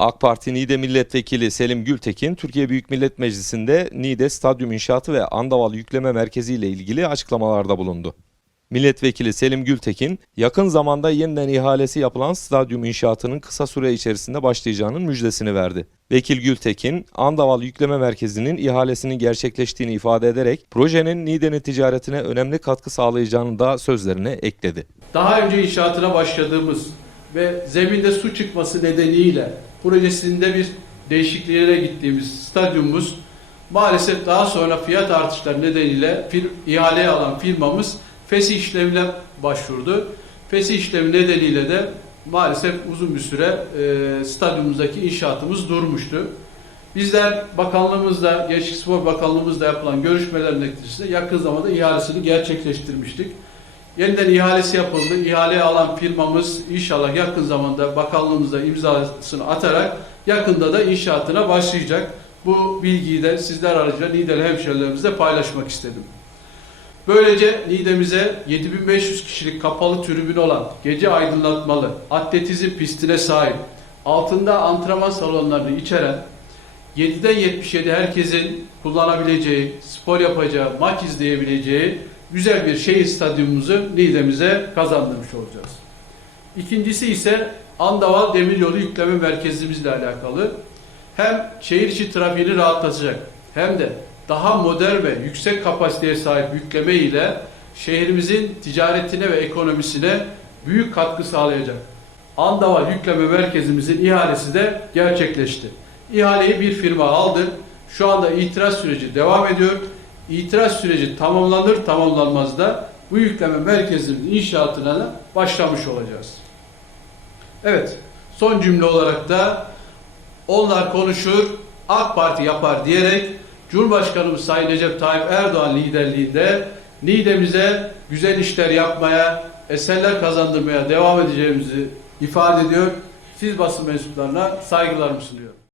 AK Parti Niğde Milletvekili Selim Gültekin, Türkiye Büyük Millet Meclisi'nde Niğde Stadyum İnşaatı ve Andaval Yükleme Merkezi ile ilgili açıklamalarda bulundu. Milletvekili Selim Gültekin, yakın zamanda yeniden ihalesi yapılan stadyum inşaatının kısa süre içerisinde başlayacağının müjdesini verdi. Vekil Gültekin, Andaval Yükleme Merkezi'nin ihalesinin gerçekleştiğini ifade ederek projenin Niğde'nin ticaretine önemli katkı sağlayacağını da sözlerine ekledi. Daha önce inşaatına başladığımız ve zeminde su çıkması nedeniyle projesinde bir değişikliğe gittiğimiz stadyumumuz maalesef daha sonra fiyat artışları nedeniyle fir, ihaleye alan firmamız fesih işlemine başvurdu. Fesih işlemi nedeniyle de maalesef uzun bir süre e, stadyumumuzdaki inşaatımız durmuştu. Bizler bakanlığımızla, Gençlik Spor Bakanlığımızla yapılan görüşmeler neticesinde yakın zamanda ihalesini gerçekleştirmiştik. Yeniden ihalesi yapıldı. İhaleye alan firmamız inşallah yakın zamanda bakanlığımızda imzasını atarak yakında da inşaatına başlayacak. Bu bilgiyi de sizler aracılığıyla Niğdeli hemşehrilerimizle paylaşmak istedim. Böylece Niğde'mize 7500 kişilik kapalı tribün olan, gece aydınlatmalı, atletizm pistine sahip, altında antrenman salonlarını içeren, 7'den 77 herkesin kullanabileceği, spor yapacağı, maç izleyebileceği güzel bir şehir stadyumumuzu Niğde'mize kazandırmış olacağız. İkincisi ise Andaval Demiryolu Yükleme Merkezimizle alakalı. Hem şehir içi trafiğini rahatlatacak hem de daha modern ve yüksek kapasiteye sahip yükleme ile şehrimizin ticaretine ve ekonomisine büyük katkı sağlayacak. Andaval Yükleme Merkezimizin ihalesi de gerçekleşti. İhaleyi bir firma aldı. Şu anda itiraz süreci devam ediyor. İtiraz süreci tamamlanır tamamlanmaz da bu yükleme merkezinin inşaatına da başlamış olacağız. Evet, son cümle olarak da onlar konuşur, AK Parti yapar diyerek Cumhurbaşkanımız Sayın Recep Tayyip Erdoğan liderliğinde Niğde'mize güzel işler yapmaya, eserler kazandırmaya devam edeceğimizi ifade ediyor. Siz basın mensuplarına saygılarımı sunuyorum.